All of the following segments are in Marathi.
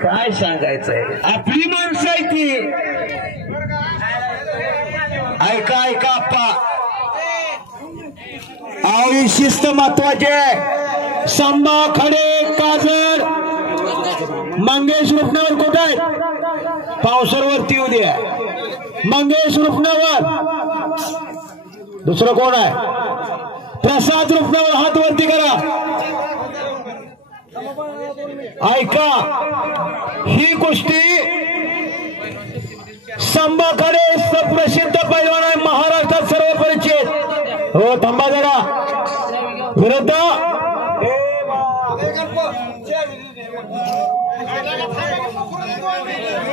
काय सांगायचंय, आपली माणसं आहे ती. ऐका ऐका आप्पा, आवडी शिस्त महत्वाची आहे. संभा खडे काजर मंगेश रुपनावर कुठे आहेत? पावसरवरती येऊ द्या. मंगेश रुपनावर. दुसरं कोण आहे? प्रसाद रुपनावर. हात वरती करा. ऐका, ही कुस्ती संभाकडे सुप्रसिद्ध पैलवान आहे, महाराष्ट्रात सर्व परिचित. हो थांबा जरा. विरुद्ध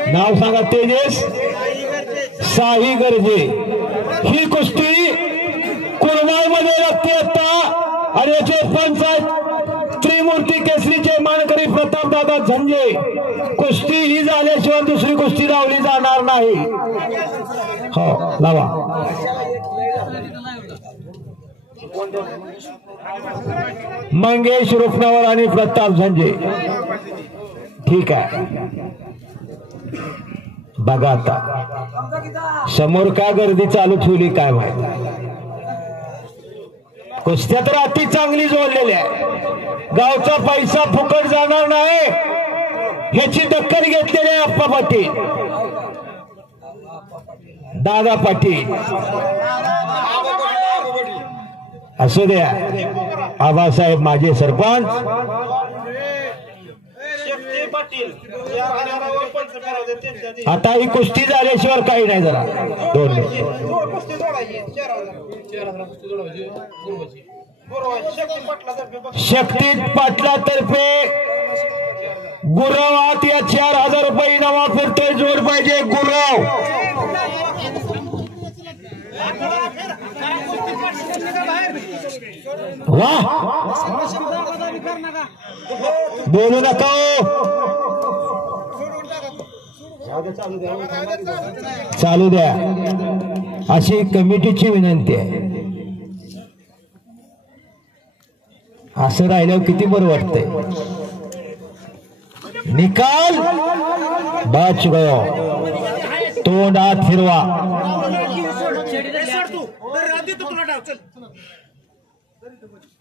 नाव सांगा. तेजस साही गर्जे. ही कुस्ती कुरवाई मध्ये लागते आता. आणि याचे पंच आहेत त्रिमूर्ती केसरीचे मानकरी प्रतापदादा झंजे. कुस्ती ही झाल्याशिवाय दुसरी कुस्ती लावली जाणार नाही. हो लावा. मंगेश रुपनावर आणि प्रताप झंजे. ठीक आहे. बघा आता समोर काय गर्दी चालू ठेवली काय माहिती. कुस्त्या तर अति चांगली जोडलेल्या आहे. गावचा पैसा फुकट जाणार नाही ह्याची दखल घेतलेली आहे आप्पा पाटील, दादा पाटील. असू द्या. आबासाहेब माझे सरपंच. आता ही कुस्ती झाल्याशिवाय काही नाही. जरा 2 मिनिट. शक्ती पाटलातर्फे गुरवात या 4000 रुपये इनामा फिरतोय. जोड पाहिजे गुरव. वाह, बोलू नका. चालू द्या अशी कमिटीची विनंती आहे. असं राहिल्यावर किती बरं वाटतंय. निकाल बच गयो. तोंडात फिरवा.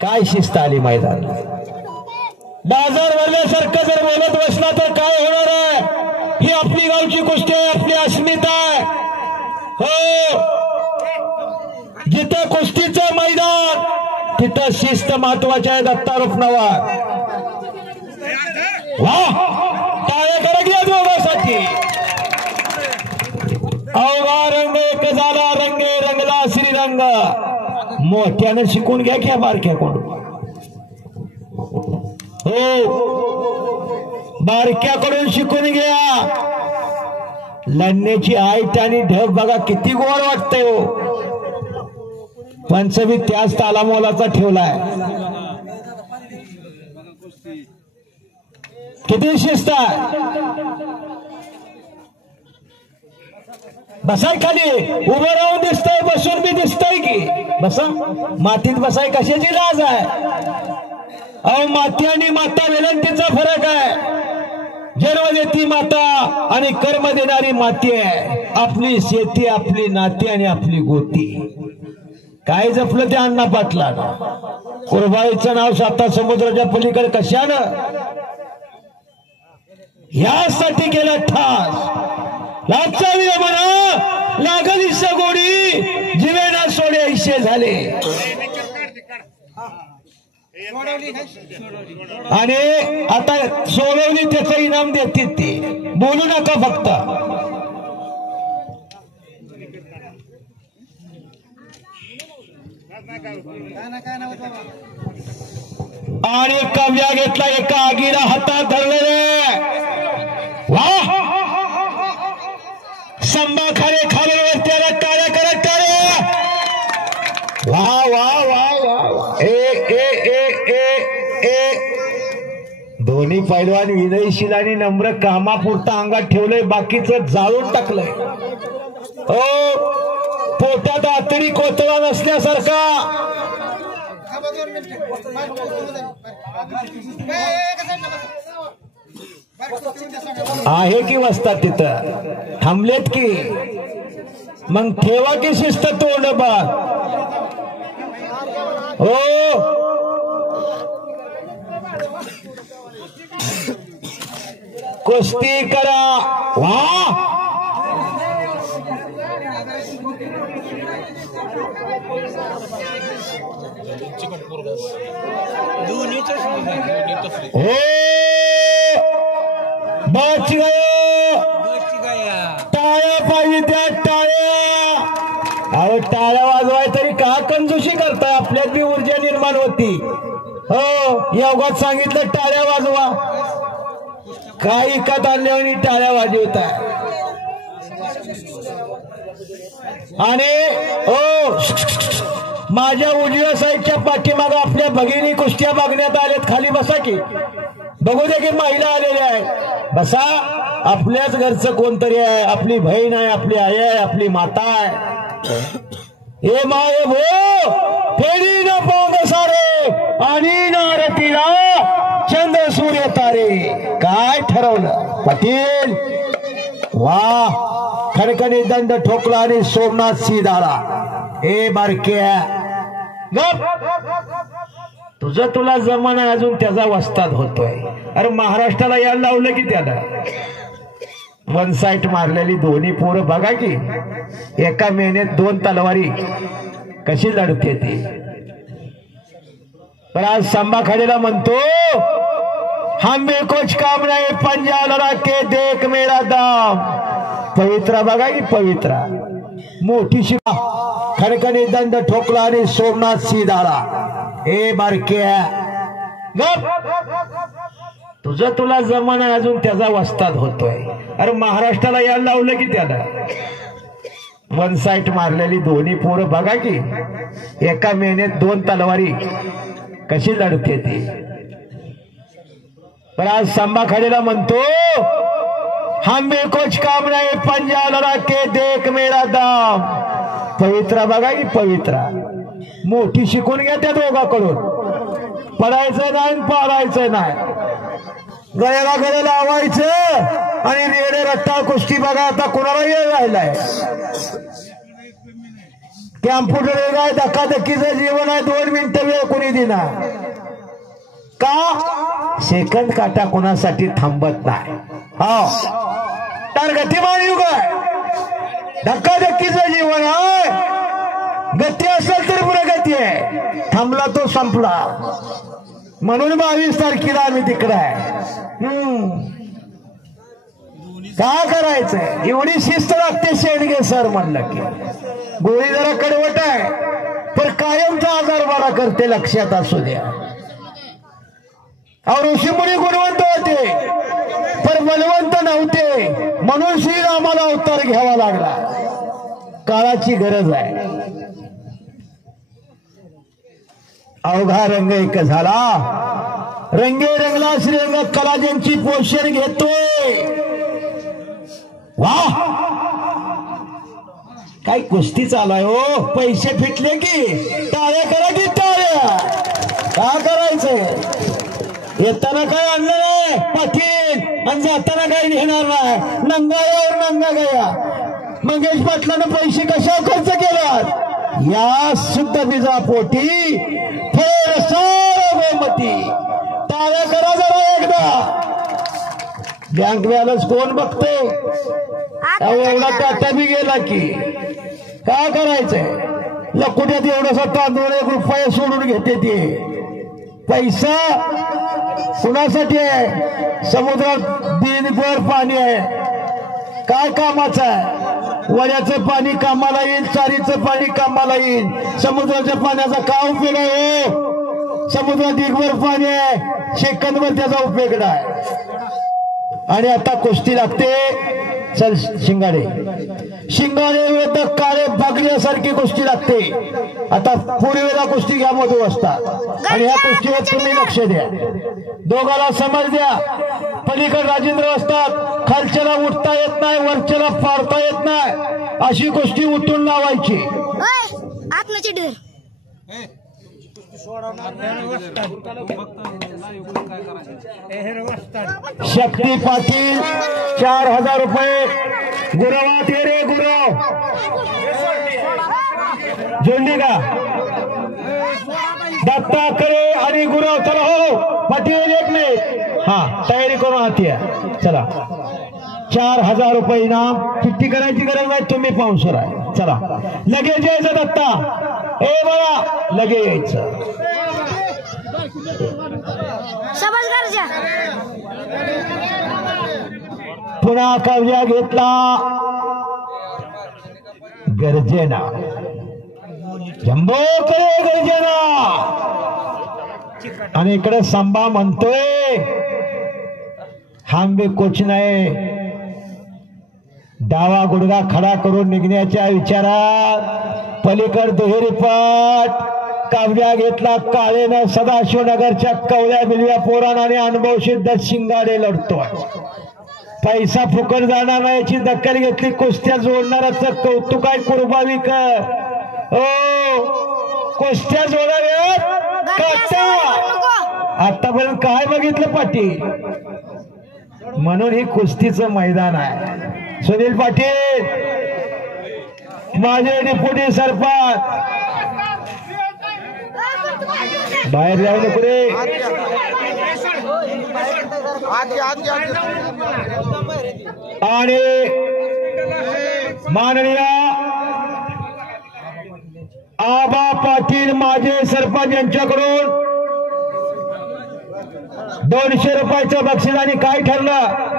काय शिस्त आली मैदान. बाजार भरल्यासारखं जर बोलत बसला तर काय होणार आहे. ही आपली गावची कुस्ती आहे, आपली अस्मिता आहे. हो, जिथं कुस्तीचं मैदान तिथं शिस्त महत्वाची आहे. दत्ता रुपनावर. वाह, टाळ्या करा की या दोघांसाठी. अवघा रंग एक झाला, रंगे रंगला श्रीरंग. मोठ्यानं शिकून घ्या की बारक्या कोण. हो, बारक्याकडून शिकून घ्या. लढण्याची आयट आणि ढग बघा किती गोड वाटतंय. हो, पंचमी त्याच तालामोलाचा ठेवलाय. किती शिस्त. बसाय खाली. उभं राहून दिसतंय, बसून बी दिसतंय की. बसा. मातीत बसाय कशाची लाज आहे. अहो, माती आणि माता विनंतीचा फरक आहे. जन्म देती माता आणि कर्म देणारी माती आहे. आपली शेती, आपली नाती आणि आपली गोती. काय जपलं ते अण्णा पाटलानं. कुरबाईचं नाव साता समुद्राच्या पलीकडे कशानं. यासाठी केलं ठास. लाचा विना म्हणा लागली सगोडी, जीवेना सोडे ऐशे झाले. आणि आता सोडवली त्याचं इनाम देतील ते. बोलू नका फक्त. आणि कव्या घेतला. एका आगीला हातात धरलेले. वाह, संभा खाले खाली त्याला टाळ्या करत टाळ्या. वाह वाह वाह वाह. दोन्ही पैलवान विनयशील आणि नम्र कामापुरता अंगात ठेवलंय, बाकीचं जाळून टाकलंय. हो, पोटात आतडी कोतळा नसल्यासारखा. आहे की वस्तात तिथं थांबलेत की मग ठेवा की शिस्त तोंड बा हो कुस्ती करा वा बच गया टाळ्या पाहिजे त्या टाळ्या अहो टाळ्या वाजवाय तरी का कंजूशी करताय आपल्यात बी ऊर्जा निर्माण होती हो योगात सांगितलं टाळ्या वाजवा काय इकत आणल्यावर टाळ्या वाजवताय आणि हो माझ्या उजव्या साईडच्या पाठीमागे आपल्या भगिनी कुस्त्या बघण्यात आल्यात खाली बसा की बघू दे की महिला आलेल्या आहेत बसा आपल्याच घरचं कोणतरी आहे आपली बहीण आहे आपली आई आहे आपली माता आहे हे माये भो फेरी न पांग सारे आणि नारतीला चंद्र सूर्य तारे काय ठरवलं पाटील वा खणखणी दंड ठोकला आणि सोमनाथ सीधाला हे बारक्या तुझं तुला जमाना अजून त्याचा वस्ताद होतोय अरे महाराष्ट्राला यायला लावलं की त्याला वन साईट मारलेली दोन्ही पोरं बघा की एका मेहनत 2 तलवारी कशी लढते ती पण आज संभाखाडीला म्हणतो हम भी कुछ काम नहीं पंजा लड़ा के देख मेरा दाम पवित्रा बघा की पवित्रा मोठी शिवा खणखणी दंड ठोकला आणि सोमनाथ सीधाला हे बारक्या तुझं तुला जमाना अजून त्याचा वस्ताद होतोय अरे महाराष्ट्राला यायला लावलं की त्याला वन साईट मारलेली दोन्ही पोरं बघा की एका मेहनत 2 तलवारी कशी लढते ती पण आज संभाखाडीला म्हणतो हम भी कुछ काम नहीं पंजा लड़ा के देख मेरा दाम पवित्रा बघा की पवित्रा मोठी शिकून घ्या त्या दोघांकडून पडायचं नाही पाडायचं नाही गळ्याला गळे लावायचं आणि रेडे रट्टा कुस्ती बघा आता कुणाला येळ राहिलाय कॅम्प्युटर आहे धक्काधक्कीचं जीवन आहे 2 मिनिटं वेळ कोणी देणार का सेकंद काटा कोणासाठी थांबत नाही हो तर गतिमान युग आहे धक्काधक्कीचं जीवन आहे गती असेल तर प्रगती आहे थांबला तो संपला म्हणून 22 तारखेला आम्ही तिकडे आहे काय करायचंय एवढी शिस्त लागते शेणगे सर म्हणलं की गोळी जरा कडवट आहे पण कायमचा आजार बरा करते लक्षात असू द्या अहो ऋषीमुनी गुणवंत होते पण बलवंत नव्हते म्हणून श्रीरामाला अवतार घ्यावा लागला काळाची गरज आहे अवघा रंग एक झाला रंगे रंगला श्रीरंग कलाज्यांची पोषण घेतोय वा काय कुस्ती चालाय हो पैसे फिटले की टाळ्या करा की टाळ्या काय करायचंय येताना काय आणलं नाही पाटील आणि जाताना काही नेणार नाही नंगा यावर नंगा गया मंगेश पाटलानं पैसे कशा खर्च केलात या शुद्ध बीजापोटी फेर गोमती टाळ्या करा जरा एकदा बँक बॅलन्स कोण बघते एवढा टाटा बी गेला की काय करायचंय लकुट्यात एवढासा तांदूळ 1 रुपया सोडून घेते ते पैसा कुणासाठी आहे समुद्रात दिनभर पाणी आहे काय कामाचं आहे वड्याचं पाणी कामाला येईल चारीचं पाणी कामाला येईल समुद्राच्या पाण्याचा काय उपयोग आहे समुद्रात दिगभर पाणी आहे सेकंदभर त्याचा उपयोग नाही आणि आता कुस्ती लागते चल शिंगाडे विरुद्ध काळे बघण्यासारखी कुस्ती लागते आता पूर्वेला कुस्ती घ्या मधू असतात आणि ह्या कुस्तीवर तुम्ही लक्ष द्या दोघाला समज द्या पलीकडे राजेंद्र असतात खालच्याला उठता येत नाही वरच्याला पाडता येत नाही अशी कुस्ती उठून लावायची शक्ती पाटील 4000 रुपये. गुरवा ते रे गुरव जोडली का दत्ता करे आणि गुरव. चला हो पाटील एक मिनिट. हा तयारी करून हाती चला. 4000 रुपये इनाम. चिठ्ठी करायची गरज नाही तुम्ही पाहुणसर आहे. चला लगेच यायचं दत्ता. ए बघा लगेच यायचं. पुन्हा कब्जा घेतला गर्जना. जम्बो करे गर्जना. आणि इकडे संभा म्हणतोय हांबे कोच नाही. डावा गुडगा खडा करून निघण्याच्या विचारात पलीकड दुहेरी पट. कब्जा घेतला काळेनं. सदाशिवनगरच्या कवल्या बिलव्या पोराणाने अनुभव सिद्ध शिंगाडे लढतोय. पैसा फुकट जाणार नाही याची दखल घेतली. कुस्त्या जोडणाराचं कौतुक आहे. कुरबावीकर ओ कुस्त्या जोडाव्यात काटा. आतापर्यंत काय बघितलं पाटील. म्हणून ही कुस्तीचं मैदान आहे. सुनील पाटील माझे डेप्युटी सरपंच बाहेर जाऊ नको रे. आणि माननीय आबा पाटील माझे सरपंच यांच्याकडून 200 रुपयाचं बक्षीस. आणि काय ठरलं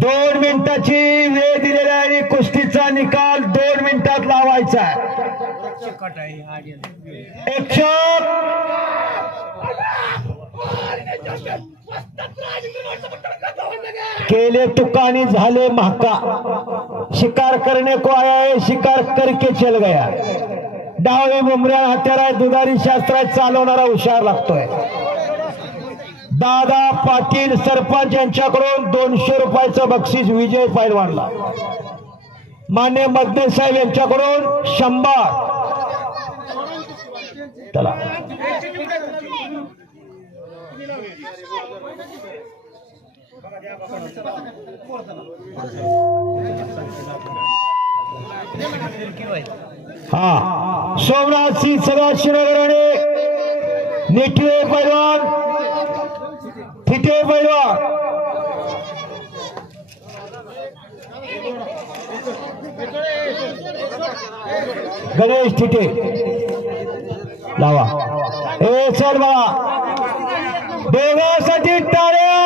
2 मिनिटाची वेळ दिलेला आहे आणि कुस्तीचा निकाल 2 मिनिटात लावायचा. केले तुकानी झाले महाका. शिकार करने को आया है शिकार करके चल गया. डावे बुमऱ्या हत्यार आहे. दुधारी शास्त्रात चालवणारा हुशार लागतोय. दादा पाटील सरपंच यांच्याकडून 200 रुपयाचं बक्षीस विजय पैलवानला. मान्य मदने साहेब यांच्याकडून 100. चला हा सोमनाथ सिंह सदाशिवनगराने नेटिवे पैलवान फिटे पैलवान गणेश ठिटे लावा. ए चल बघा दोघांसाठी टाळ्या.